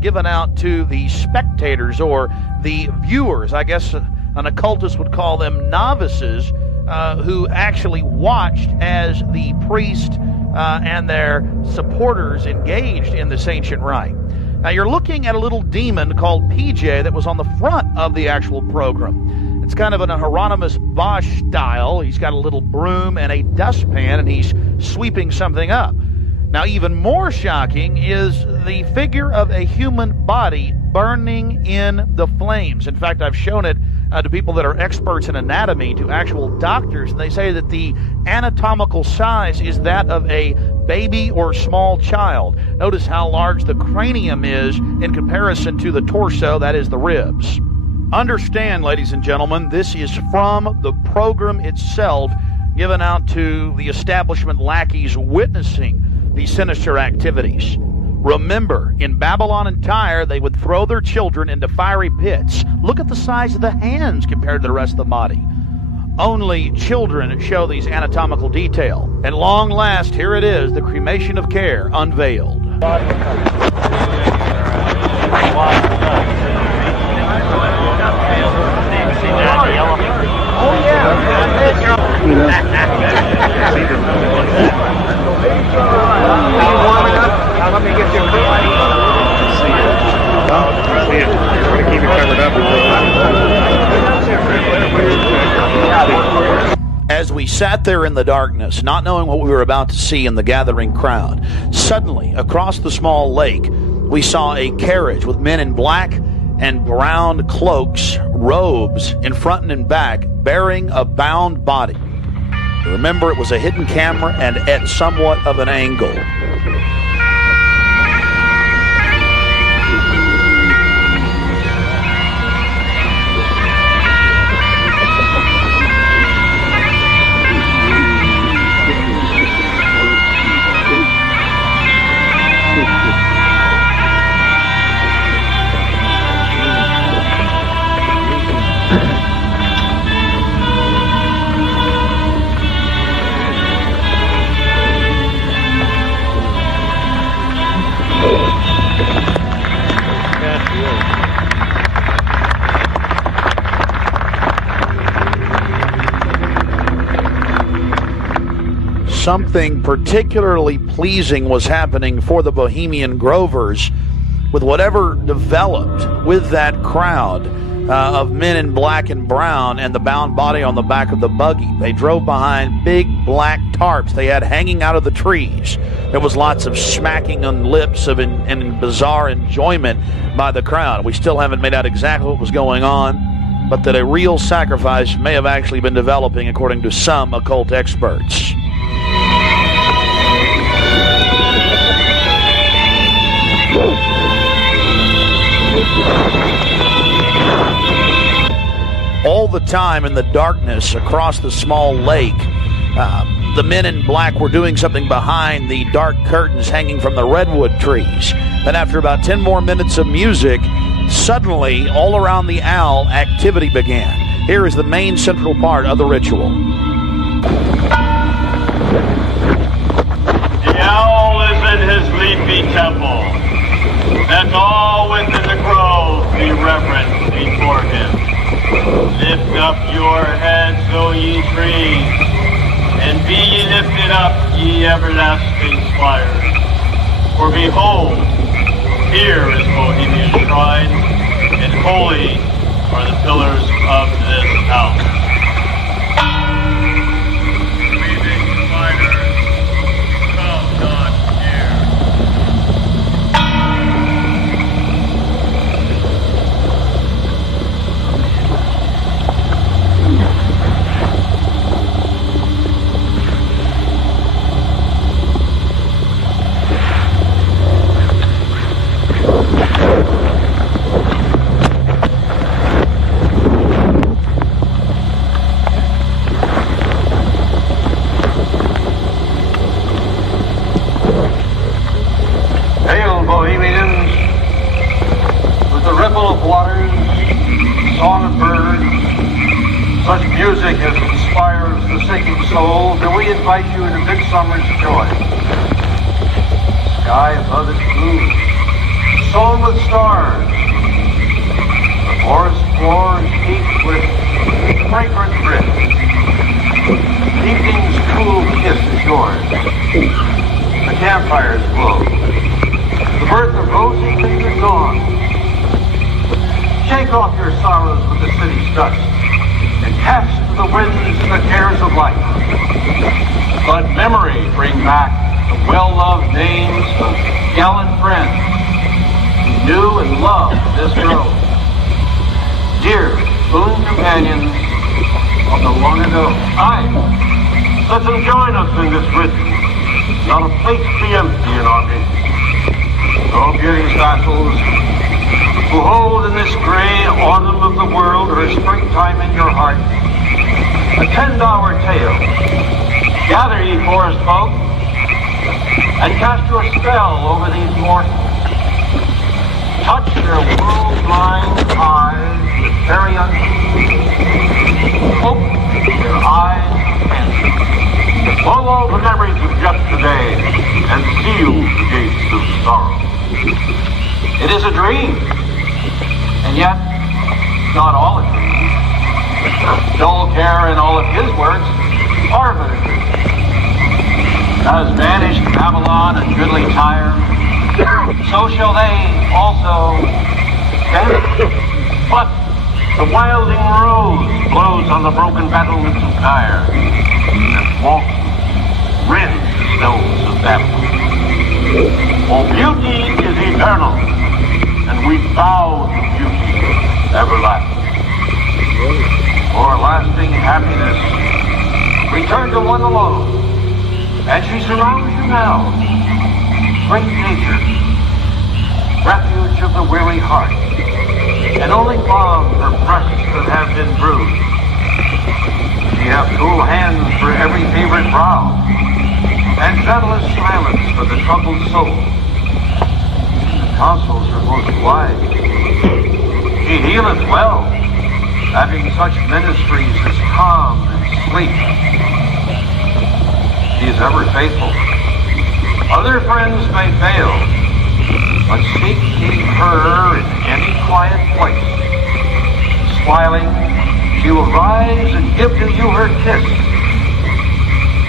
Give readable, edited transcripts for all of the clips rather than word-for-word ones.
given out to the spectators or the viewers. I guess an occultist would call them novices, who actually watched as the priest and their supporters engaged in this ancient rite. Now you're looking at a little demon called PJ that was on the front of the actual program. It's kind of an Hieronymus Bosch style. He's got a little broom and a dustpan, and he's sweeping something up. Now even more shocking is the figure of a human body burning in the flames. In fact, I've shown it to people that are experts in anatomy, to actual doctors, and they say that the anatomical size is that of a baby or small child. Notice how large the cranium is in comparison to the torso, that is the ribs. Understand, ladies and gentlemen, this is from the program itself, given out to the establishment lackeys witnessing these sinister activities. Remember, in Babylon and Tyre, they would throw their children into fiery pits. Look at the size of the hands compared to the rest of the body. Only children show these anatomical detail. At long last, here it is, the Cremation of Care unveiled. Oh yeah. Let me get you a We're going to keep it covered up. As we sat there in the darkness, not knowing what we were about to see in the gathering crowd, suddenly, across the small lake, we saw a carriage with men in black and brown cloaks, robes, in front and in back, bearing a bound body. Remember, it was a hidden camera and at somewhat of an angle. Something particularly pleasing was happening for the Bohemian Grovers with whatever developed with that crowd of men in black and brown and the bound body on the back of the buggy. They drove behind big black tarps they had hanging out of the trees. There was lots of smacking on lips and bizarre enjoyment by the crowd. We still haven't made out exactly what was going on, but that a real sacrifice may have actually been developing according to some occult experts. All the time in the darkness across the small lake, the men in black were doing something behind the dark curtains hanging from the redwood trees. Then after about 10 more minutes of music, suddenly all around the owl, activity began. Here is the main central part of the ritual. The owl is in his leafy temple. Let all within the grove be reverent before him. Lift up your heads, O ye trees, and be ye lifted up, ye everlasting spires. For behold, here is Bohemian shrine, and holy are the pillars of this house. Breathing spiders, come not near. Hail, Bohemians, with the ripple of waters, song of birds, such music as inspires the sinking soul, do we invite you into midsummer's joy. Sky above is blue, sown with stars. The forest floor is heaped with fragrant drift. Evening's cool kiss is yours. The campfires glow. The birth of rosy fingered dawn. Shake off your sorrows with the city's dust and cast to the winds the cares of life. Let memory bring back the well-loved names of gallant friends who knew and loved this grove. Dear boon companions of the long ago. Aye, let them join us in this rhythm. Not a place be empty in our midst. Oh, beauty's vassals, who hold in this gray autumn of the world her springtime in your heart, attend our tale. Gather, ye forest folk, and cast your spell over these mortals. Touch their world-blind eyes with fairy unseen. Open their eyes and blow all the memories of yesterday and seal the gates of sorrow. It is a dream, and yet not all a dream. Dull Care and all of his works are but a dream. As vanished Babylon and goodly Tyre, so shall they also vanish. But the wilding rose blows on the broken battlements of Tyre, and walks rends the stones of Babylon. For beauty is eternal, and we bow to beauty everlasting. For lasting happiness, return to one alone, and she surrounds you now. Great nature, refuge of the weary heart, and only balm for breasts that have been bruised. She hath cool hands for every favored brow, and gentlest silence for the troubled soul. The counsels are most wise. She healeth well, having such ministries as calm and sleep. She is ever faithful. Other friends may fail, but seek ye her in any quiet place. Smiling, she will rise and give to you her kiss.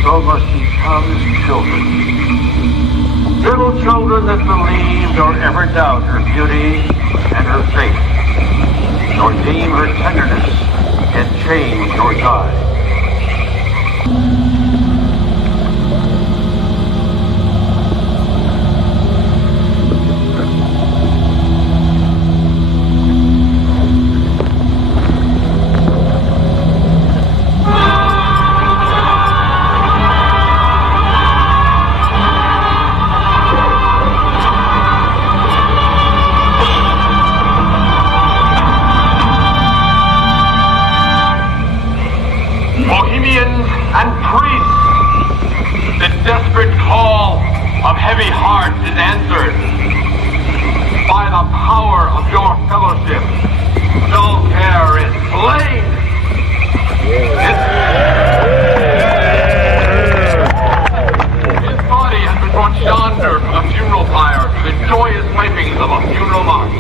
So must ye come as children. Little children that believe nor ever doubt her beauty and her faith, nor deem her tenderness can change or die. Bohemians and priests, the desperate call of heavy hearts is answered. By the power of your fellowship, Dull Care is slain. His body has been brought yonder from the funeral pyre to the joyous pipings of a funeral march.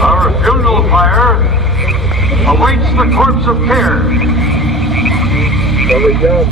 Our funeral pyre awaits the corpse of Care. There we go.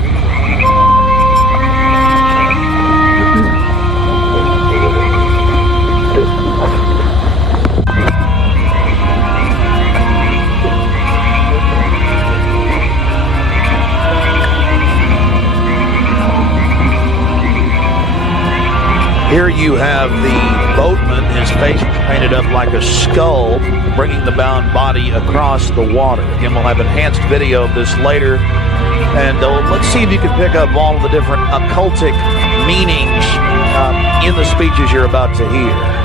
Here you have the boatman, his face painted up like a skull, bringing the bound body across the water. Again, we'll have enhanced video of this later. And let's see if you can pick up all of the different occultic meanings in the speeches you're about to hear.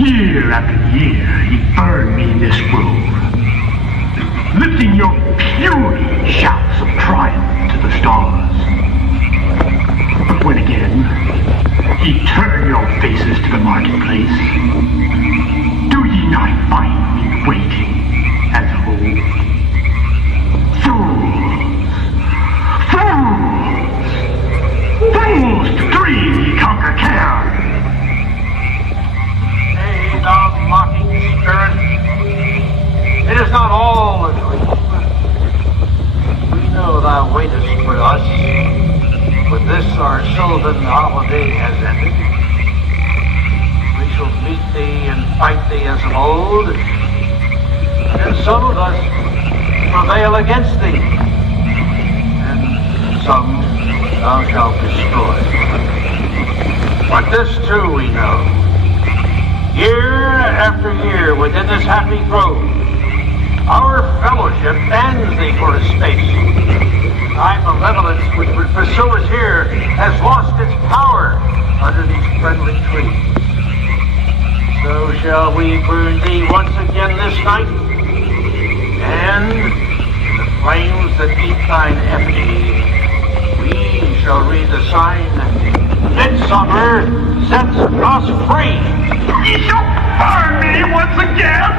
Year after year, ye burn me in this grove, lifting your puny shouts of triumph to the stars. But when again ye turn your faces to the marketplace, do ye not find me waiting as of old? Fools to dream ye conquer care! Hey, thou mocking spirit, it is not all a dream. We know thou waitest for us, when this our sylvan holiday has ended. We shall meet thee and fight thee as of old, and some of us prevail against thee, and some thou shalt destroy. But this too we know. Year after year within this happy grove, our fellowship bans thee for a space. Thy malevolence which would pursue us here has lost its power under these friendly trees. So shall we burn thee once again this night, and in the flames that eat thine effigy, we shall read the sign, Midsummer sets us free. Ye shall burn me once again!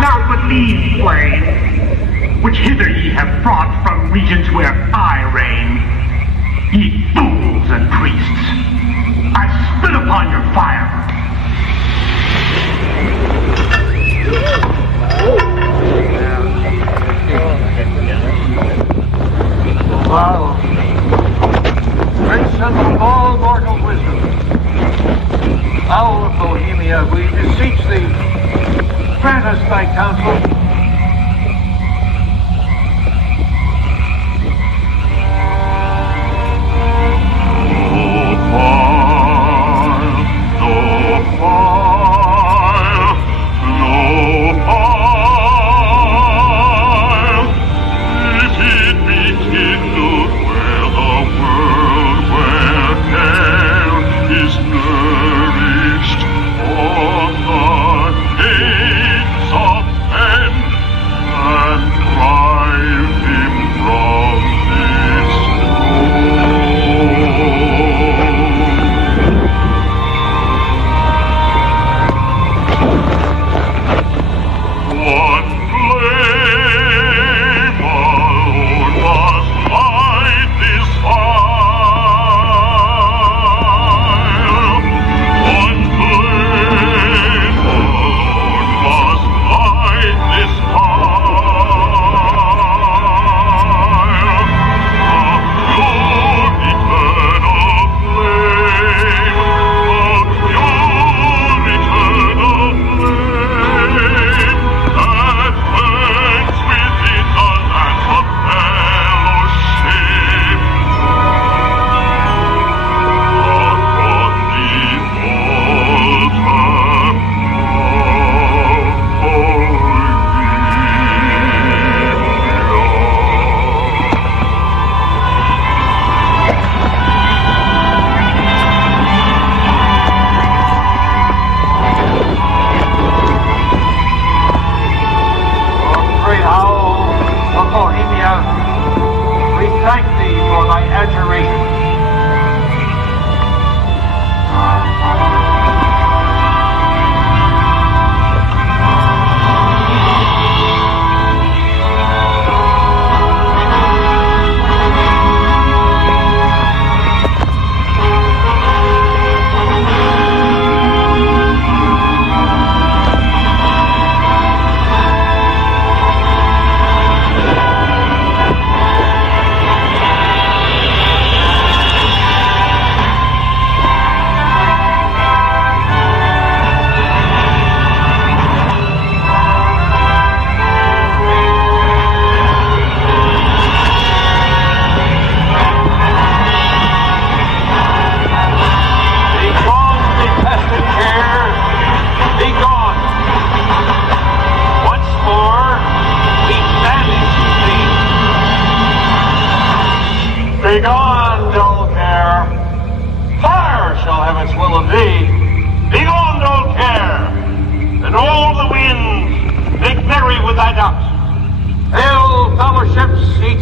Not with these flames, which hither ye have brought from regions where I reign. Ye fools and priests, I spit upon your fire. Wow. Great symbol of all mortal wisdom, thou of Bohemia, we beseech thee, grant us thy counsel. Nourished on the gates of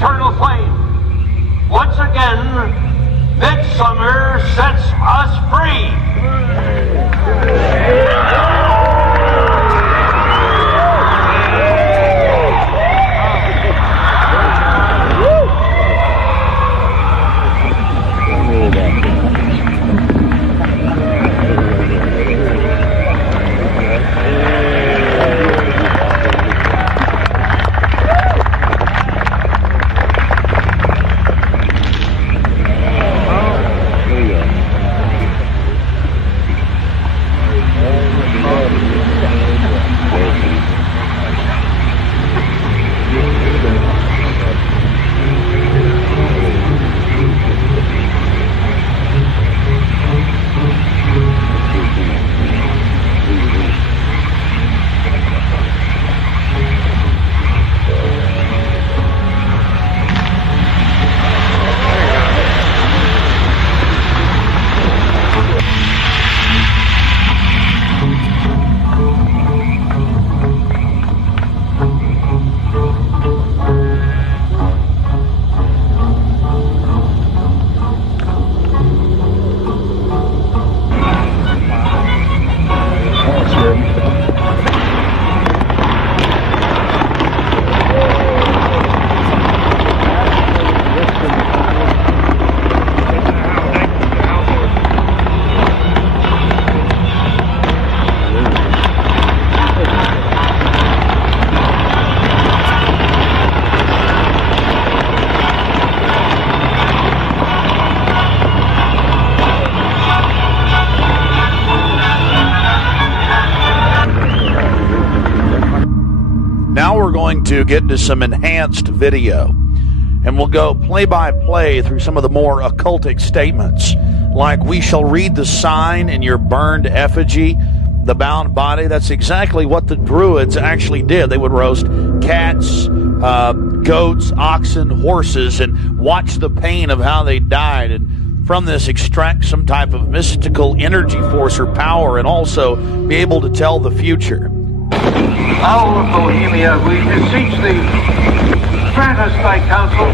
eternal flame. Once again, midsummer sets us free. Now we're going to get to some enhanced video, and we'll go play by play through some of the more occultic statements, like we shall read the sign in your burned effigy, the bound body. That's exactly what the Druids actually did. They would roast cats, goats, oxen, horses, and watch the pain of how they died, and from this extract some type of mystical energy force or power, and also be able to tell the future. Owl of Bohemia, we beseech thee, grant us thy counsel.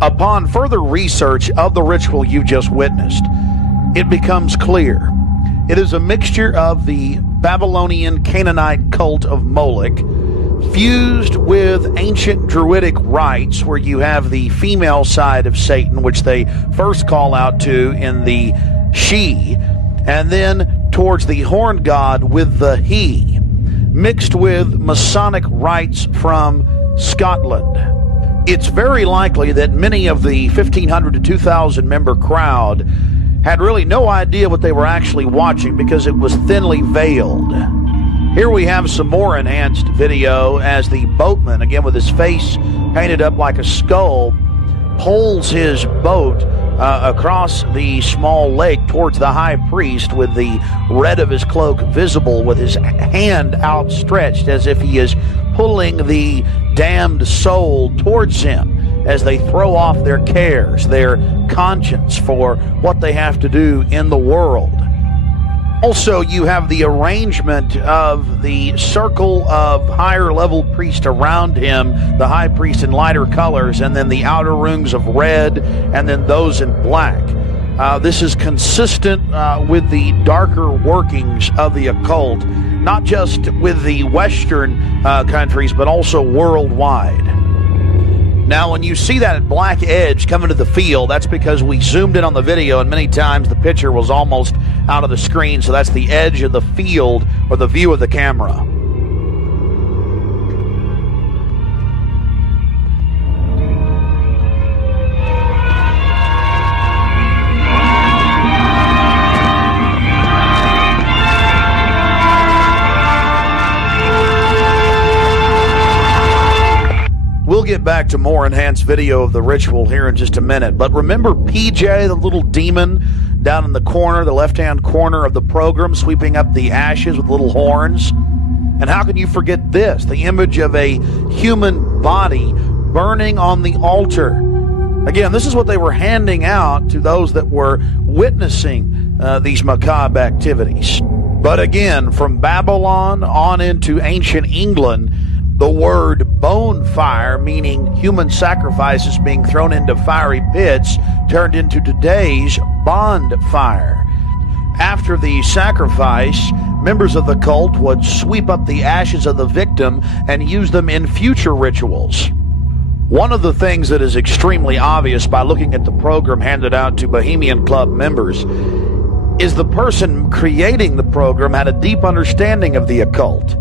Upon further research of the ritual you just witnessed, it becomes clear it is a mixture of the Babylonian Canaanite cult of Moloch fused with ancient Druidic rites, where you have the female side of Satan, which they first call out to in the she, and then towards the horn god with the he, mixed with Masonic rites from Scotland. It's very likely that many of the 1,500 to 2,000 member crowd had really no idea what they were actually watching because it was thinly veiled. Here we have some more enhanced video as the boatman, again with his face painted up like a skull, pulls his boat across the small lake towards the high priest, with the red of his cloak visible, with his hand outstretched as if he is pulling the damned soul towards him as they throw off their cares, their conscience for what they have to do in the world. Also, you have the arrangement of the circle of higher level priests around him, the high priest in lighter colors, and then the outer rings of red, and then those in black. This is consistent with the darker workings of the occult, not just with the Western countries, but also worldwide. Now, when you see that black edge coming to the field, that's because we zoomed in on the video, and many times the picture was almost out of the screen, so that's the edge of the field or the view of the camera. We'll get back to more enhanced video of the ritual here in just a minute, but remember PJ, the little demon down in the corner, the left-hand corner of the program, sweeping up the ashes with little horns? And how can you forget this, the image of a human body burning on the altar? Again, this is what they were handing out to those that were witnessing these macabre activities. But again, from Babylon on into ancient England, the word bonfire, meaning human sacrifices being thrown into fiery pits, turned into today's bonfire. After the sacrifice, members of the cult would sweep up the ashes of the victim and use them in future rituals. One of the things that is extremely obvious by looking at the program handed out to Bohemian Club members is the person creating the program had a deep understanding of the occult.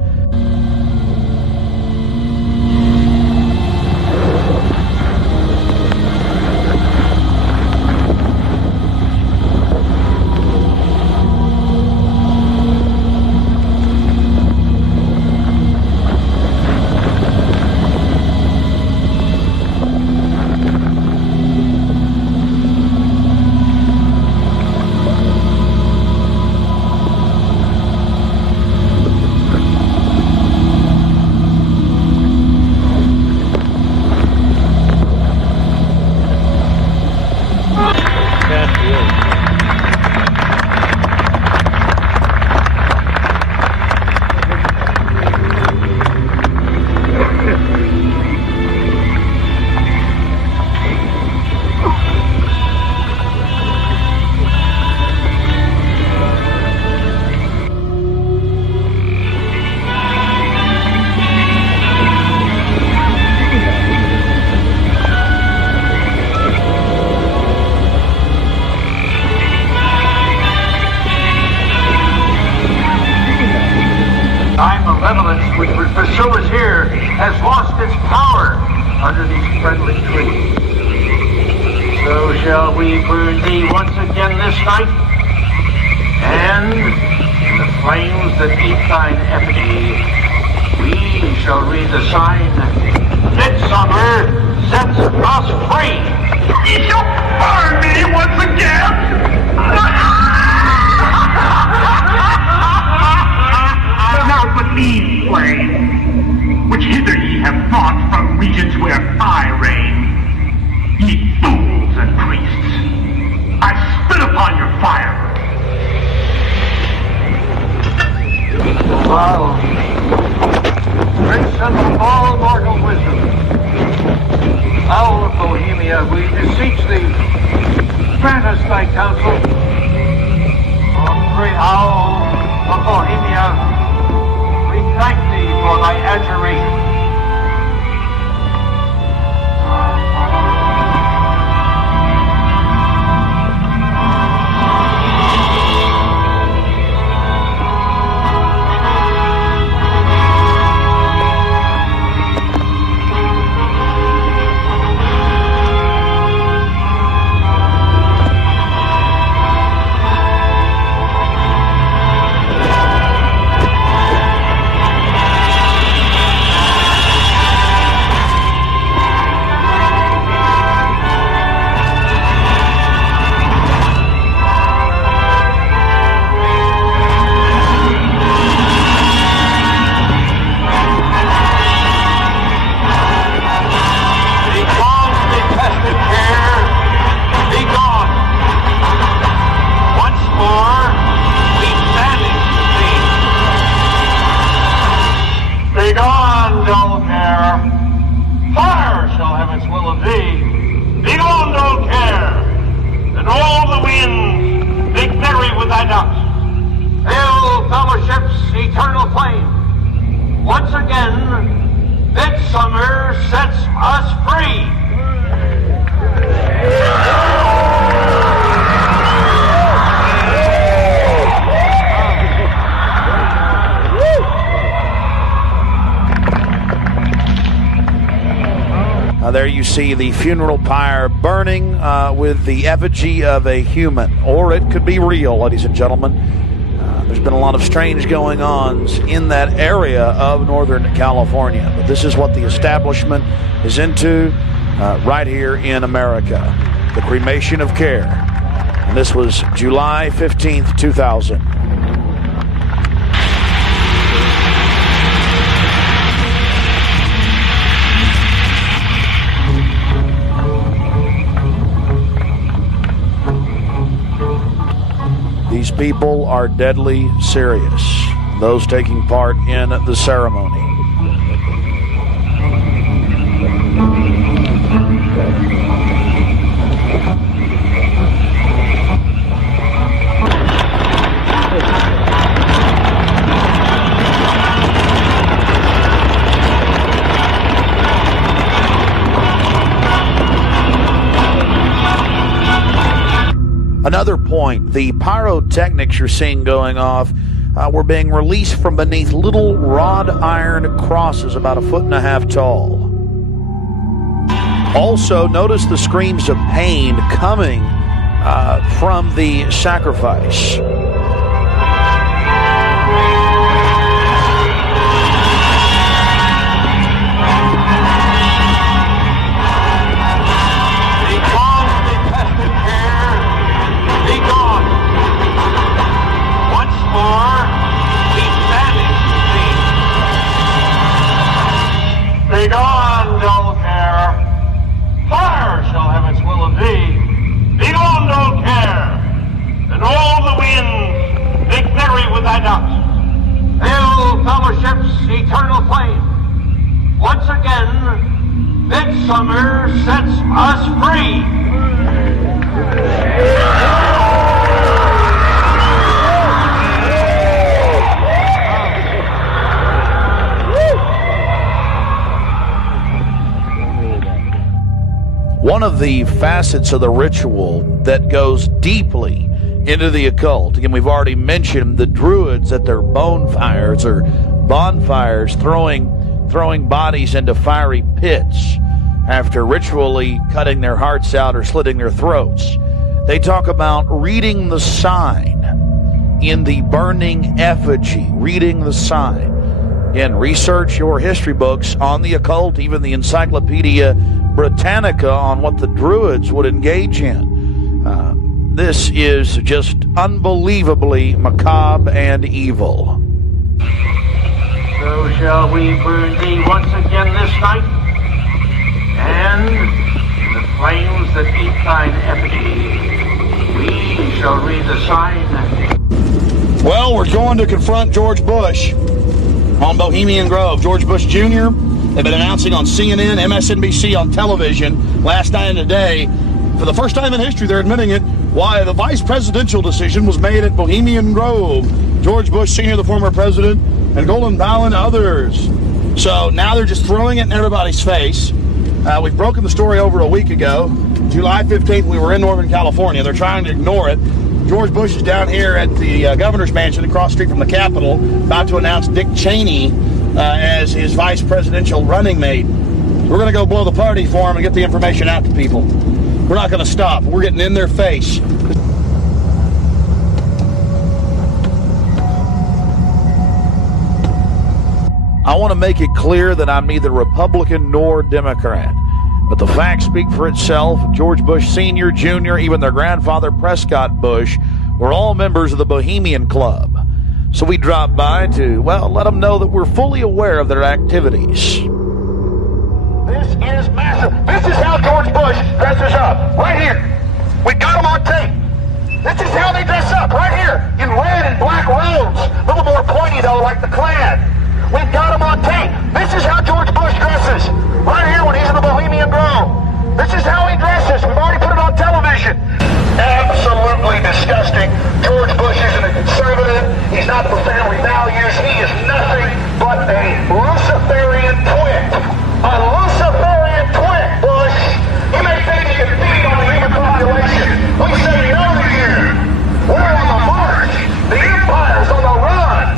Which was pursuers here has lost its power under these friendly trees. So shall we burn thee once again this night, and in the flames that eat thine effigy, we shall read the sign, Midsummer sets us free. You'll burn me once again! Now believe, flame, which hither ye have brought from regions where I reign. Ye fools and priests, I spit upon your fire. Wow. Prince of all mortal wisdom, Owl of Bohemia, we beseech thee, grant us thy counsel. O great Owl of Bohemia, we thank thee for thy adjuration. Hail, fellowship's eternal flame. Once again, Midsummer sets us free. There you see the funeral pyre burning with the effigy of a human, or it could be real, ladies and gentlemen. There's been a lot of strange going on in that area of Northern California, but this is what the establishment is into right here in America, the Cremation of Care. And this was July 15th, 2000. These people are deadly serious, those taking part in the ceremony. Another point, the pyrotechnics you're seeing going off were being released from beneath little wrought iron crosses about 1.5 feet tall. Also, notice the screams of pain coming from the sacrifice. Begone, dull care. Fire shall have its will of thee. Begone, dull care. And all the winds make merry with thy doubts. Hail, fellowship's eternal flame. Once again, midsummer sets us free. One of the facets of the ritual that goes deeply into the occult, again, we've already mentioned the Druids at their bonfires throwing bodies into fiery pits after ritually cutting their hearts out or slitting their throats. They talk about reading the sign in the burning effigy, reading the sign. Again, research your history books on the occult, even the Encyclopedia Britannica on what the Druids would engage in. This is just unbelievably macabre and evil. So shall we burn thee once again this night, and in the flames that eat thine effigy, we shall read the sign. Well, we're going to confront George Bush on Bohemian Grove. George Bush Jr., they've been announcing on CNN, MSNBC, on television last night and today. For the first time in history, they're admitting it, why the vice presidential decision was made at Bohemian Grove. George Bush Sr., the former president, and Colin Powell and others. So now they're just throwing it in everybody's face. We've broken the story over a week ago. July 15th, we were in Northern California. They're trying to ignore it. George Bush is down here at the governor's mansion across the street from the Capitol, about to announce Dick Cheney as his vice presidential running mate. We're going to go blow the party for him and get the information out to people. We're not going to stop. We're getting in their face. I want to make it clear that I'm neither Republican nor Democrat. But the facts speak for itself. George Bush Sr., Jr., even their grandfather Prescott Bush were all members of the Bohemian Club. So we dropped by to, well, let them know that we're fully aware of their activities. This is massive. This is how George Bush dresses up. Right here. We got him on tape. This is how they dress up. Right here. In red and black robes. A little more pointy, though, like the Klan. We've got him on tape. This is how George Bush dresses. Right here when he's in the Bohemian Grove. This is how he dresses. We've already put it on television. Absolutely disgusting. George Bush isn't a conservative. He's not for family values. He is nothing but a Luciferian twit. A Luciferian twit, Bush. You may think you can feed on the human population. We say no to you. We're on the march. The empire's on the run.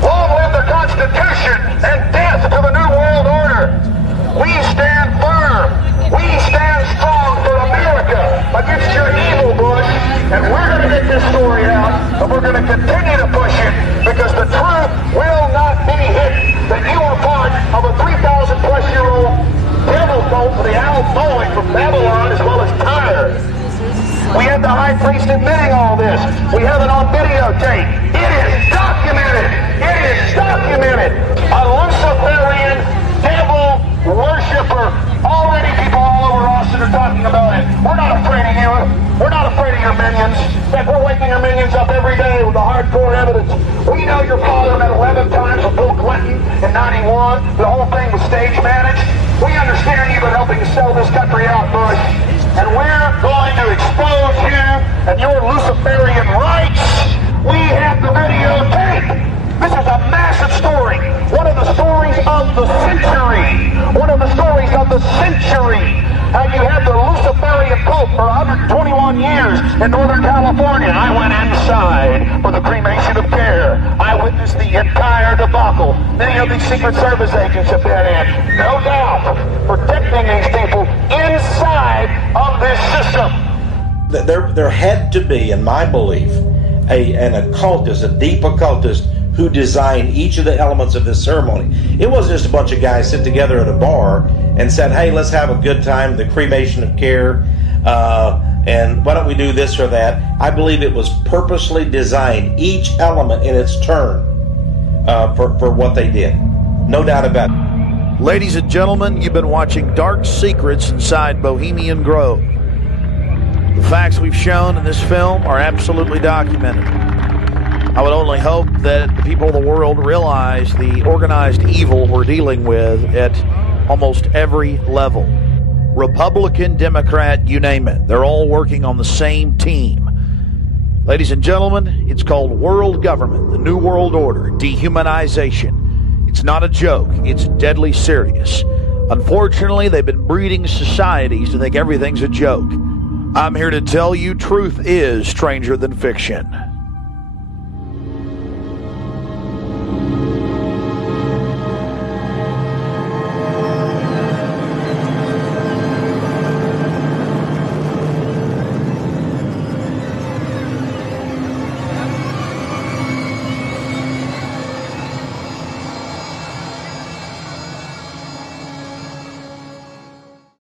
Long live the Constitution and death to the New World Order. We stand firm. We stand strong for America against your evil, Bush. And we're going to get this story out, and we're going to continue to push it, because the truth will not be hidden, that you are part of a 3,000-plus-year-old devil cult for the owl Moloch from Babylon, as well as Tyre. We have the high priest admitting all this. We have it on videotape. It is documented. It is documented. A Luciferian devil worshiper. Already people all over Austin are talking about it. We're not afraid of you. We're not afraid afraid of your minions. That we're waking your minions up every day with the hardcore evidence. We know your father met 11 times with Bill Clinton in 91. The whole thing was stage managed. We understand you've been helping to sell this country out, Bush. And we're going to expose you and your Luciferian rights. We have the videotape. This is a massive story. One of the stories of the century. One of the stories of the century. How you had the Luciferian Pope for 121 years in Northern California. I went inside for the Cremation of Care. I witnessed the entire debacle. Many of these Secret Service agents have been in, no doubt, protecting these people inside of this system. There had to be, in my belief, an occultist, a deep occultist, who designed each of the elements of this ceremony. It wasn't just a bunch of guys sit together at a bar and said, hey, let's have a good time, the Cremation of Care, and why don't we do this or that. I believe it was purposely designed, each element in its turn, for what they did. No doubt about it. Ladies and gentlemen, you've been watching Dark Secrets Inside Bohemian Grove. The facts we've shown in this film are absolutely documented. I would only hope that the people of the world realize the organized evil we're dealing with at almost every level. Republican, Democrat, you name it. They're all working on the same team. Ladies and gentlemen, it's called world government, the New World Order, dehumanization. It's not a joke. It's deadly serious. Unfortunately, they've been breeding societies to think everything's a joke. I'm here to tell you truth is stranger than fiction.